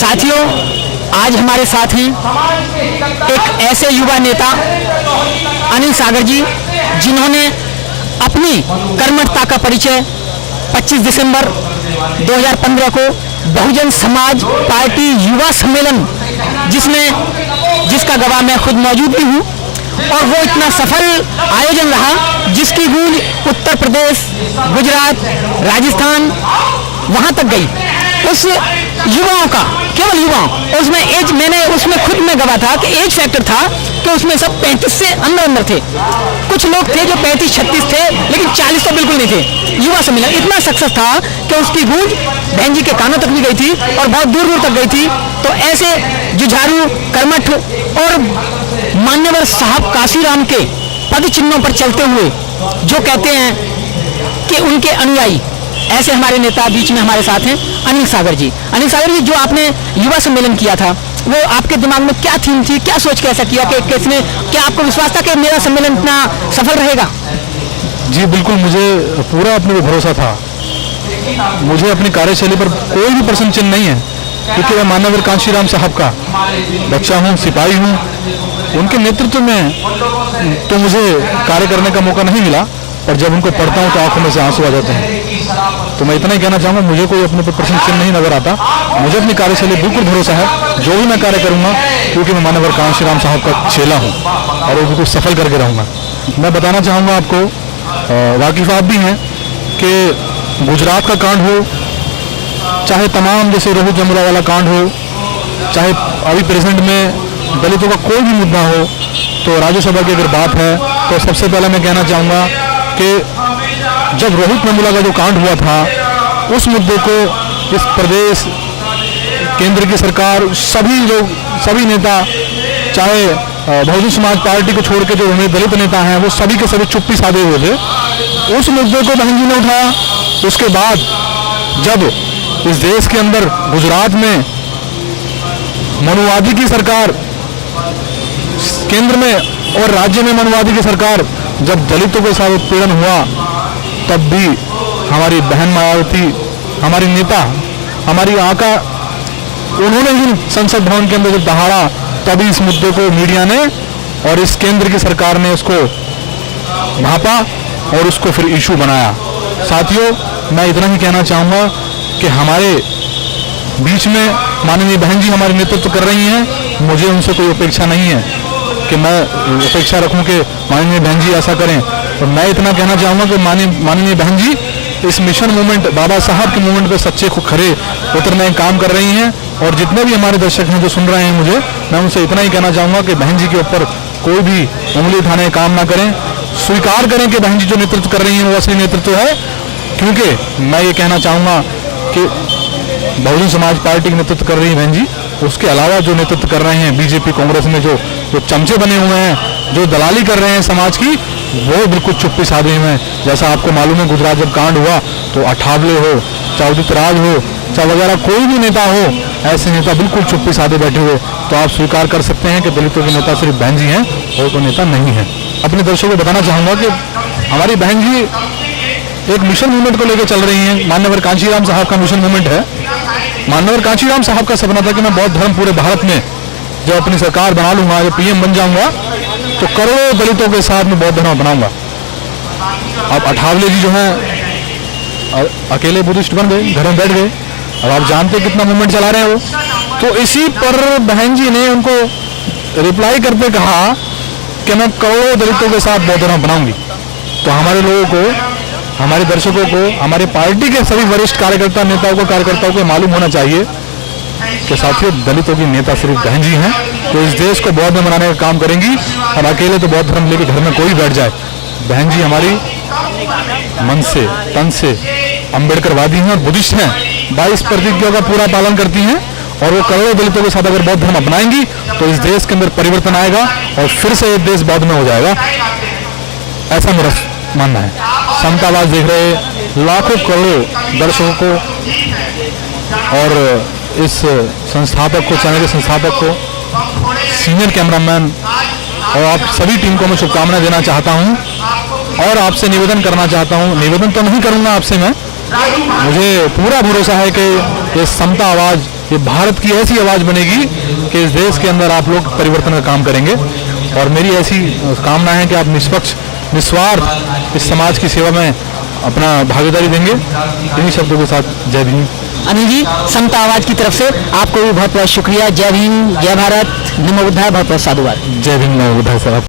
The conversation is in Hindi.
साथियों, आज हमारे साथ हैं एक ऐसे युवा नेता अनिल सागर जी, जिन्होंने अपनी कर्मठता का परिचय 25 दिसंबर 2015 को बहुजन समाज पार्टी युवा सम्मेलन जिसका गवाह मैं खुद मौजूद भी हूँ, और वो इतना सफल आयोजन रहा जिसकी गूंज उत्तर प्रदेश, गुजरात, राजस्थान वहाँ तक गई। उस युवाओं का, केवल युवाओं, उसमें एज, मैंने उसमें खुद में गवाह था कि एज फैक्टर था कि उसमें सब 35 से अंदर थे। कुछ लोग थे जो 35-36 थे, लेकिन 40 तो बिल्कुल नहीं थे। युवा सम्मेलन इतना सक्सेस था कि उसकी गूंज बहन जी के कानों तक भी गई थी और बहुत दूर दूर तक गई थी। तो ऐसे जुझारू, कर्मठ और मान्यवर साहब काशीराम के पद चिन्हों पर चलते हुए जो कहते हैं कि उनके अनुयायी, ऐसे हमारे नेता बीच में हमारे साथ हैं अनिल सागर जी। अनिल सागर जी, जो आपने युवा सम्मेलन किया था, वो आपके दिमाग में क्या थीम थी, क्या सोच के ऐसा किया कि किसने, क्या आपको विश्वास था कि मेरा सम्मेलन इतना सफल रहेगा? जी बिल्कुल, मुझे पूरा अपने पे भरोसा था। मुझे अपनी कार्यशैली पर कोई भी प्रश्न चिन्ह नहीं है, क्योंकि मैं मान्यवर कांशीराम साहब का बच्चा हूँ, सिपाही हूँ। उनके नेतृत्व में तो मुझे कार्य करने का मौका नहीं मिला, पर जब उनको पढ़ता हूँ तो आंखों में से आंसू आ जाते हैं। तो मैं इतना ही कहना चाहूँगा, मुझे कोई अपने पर प्रश्न चिन्ह नहीं नजर आता। मुझे अपनी कार्यशैली बिल्कुल भरोसा है, जो भी मैं कार्य करूँगा, क्योंकि मैं मान्यवर कांशीराम साहब का चेला हूँ और वो बिल्कुल सफल करके रहूँगा। मैं बताना चाहूँगा आपको, वाकिफ आप भी हैं कि गुजरात का कांड हो, चाहे तमाम जैसे रोहित जमुला वाला कांड हो, चाहे अभी प्रेजेंट में दलितों का कोई भी मुद्दा हो, तो राज्यसभा की अगर बात है तो सबसे पहले मैं कहना चाहूँगा कि जब रोहित जमुला का जो कांड हुआ था, उस मुद्दे को इस प्रदेश, केंद्र की सरकार, सभी लोग, सभी नेता, चाहे बहुजन समाज पार्टी को छोड़ के जो हमें दलित नेता हैं, वो सभी के सभी चुप्पी साधे हुए थे। उस मुद्दे को बहन जी ने उठाया। उसके बाद जब इस देश के अंदर गुजरात में मनुवादी की सरकार, केंद्र में और राज्य में मनुवादी की सरकार, जब दलितों के साथ उत्पीड़न हुआ, तब भी हमारी बहन मायावती, हमारी नेता, हमारी आका, उन्होंने ही संसद भवन के अंदर जब दहाड़ा, तभी इस मुद्दे को मीडिया ने और इस केंद्र की सरकार ने उसको भांपा और उसको फिर इशू बनाया। साथियों, मैं इतना ही कहना चाहूँगा कि हमारे बीच में माननीय बहन जी हमारे नेतृत्व कर रही हैं। मुझे उनसे कोई अपेक्षा नहीं है कि मैं अपेक्षा रखूं कि माननीय बहन जी ऐसा करें। और मैं इतना कहना चाहूँगा कि माननीय बहन जी इस मिशन मूवमेंट, बाबा साहब के मूवमेंट पे सच्चे को खरे उतरने का काम कर रही हैं। और जितने भी हमारे दर्शक हैं जो सुन रहे हैं मुझे, मैं उनसे इतना ही कहना चाहूँगा कि बहन जी के ऊपर कोई भी उंगली उठाने का काम ना करें, स्वीकार करें कि बहन जी जो नेतृत्व कर रही हैं वो असली नेतृत्व है। क्योंकि मैं ये कहना चाहूँगा कि बहुजन समाज पार्टी के नेतृत्व कर रही है बहन जी, उसके अलावा जो नेतृत्व कर रहे हैं बीजेपी, कांग्रेस में जो चमचे बने हुए हैं, जो दलाली कर रहे हैं समाज की, वो बिल्कुल चुप्पी साधे हुए हैं। जैसा आपको मालूम है, गुजरात जब कांड हुआ तो अठावले हो, चाहे उदित राज हो, चाहे वगैरह कोई भी नेता हो, ऐसे नेता बिल्कुल चुप्पी साधे बैठे हुए। तो आप स्वीकार कर सकते हैं कि दलितों के नेता सिर्फ बहन जी हैं और कोई नेता नहीं है। अपने दर्शकों को बताना चाहूँगा कि हमारी बहन जी एक मिशन मूवमेंट को लेकर चल रही हैं। मान्यवर कांशीराम साहब का मिशन मूवमेंट है। मान्यवर कांशीराम साहब का सपना था कि मैं बौद्ध धर्म पूरे भारत में जब अपनी सरकार बना लूंगा, जब पीएम बन जाऊंगा, तो करोड़ों दलितों के साथ में बौद्ध धर्म बनाऊंगा। अब अठावले जी जो हैं अकेले बुद्धिस्ट बन गए, घर में बैठ गए। अब आप जानते कितना मूवमेंट चला रहे हैं वो। तो इसी पर बहन जी ने उनको रिप्लाई करते कहा कि मैं करोड़ों दलितों के साथ बौद्ध धर्म बनाऊंगी। तो हमारे लोगों को, हमारे दर्शकों को, हमारे पार्टी के सभी वरिष्ठ कार्यकर्ता, नेताओं को, कार्यकर्ताओं को मालूम होना चाहिए कि साथियों, दलितों की नेता सिर्फ बहन जी हैं, तो इस देश को बौद्ध में बनाने का काम करेंगी। और अकेले तो बौद्ध धर्म लेके घर में कोई बैठ जाए, बहन जी हमारी मन से, तन से अम्बेडकरवादी हैं और बुद्धिस्ट हैं। 22 प्रतिज्ञाओं का पूरा पालन करती हैं और वो करोड़ों दलितों के साथ अगर बौद्ध धर्म अपनाएंगी तो इस देश के अंदर परिवर्तन आएगा और फिर से ये देश बौद्ध में हो जाएगा, ऐसा मेरा मानना है। समतावाद देख रहे लाखों करोड़ों दर्शकों को और इस संस्थापक को, चैनल के संस्थापक को, सीनियर कैमरामैन और आप सभी टीम को मैं शुभकामनाएं देना चाहता हूं और आपसे निवेदन करना चाहता हूं। निवेदन तो नहीं करूंगा आपसे मैं, मुझे पूरा भरोसा है कि ये समता आवाज़ ये भारत की ऐसी आवाज़ बनेगी कि इस देश के अंदर आप लोग परिवर्तन का काम करेंगे। और मेरी ऐसी कामना है कि आप निष्पक्ष निस्वार्थ इस समाज की सेवा में अपना भागीदारी देंगे। इन्हीं शब्दों के साथ जय भीम। अनिल जी, समता आवाज की तरफ से आपको भी बहुत बहुत शुक्रिया। जय भीम, जय भारत, नमो बुद्धाय, बहुत बहुत साधुवाद। जय भीम, नमो बुद्धाय साहब।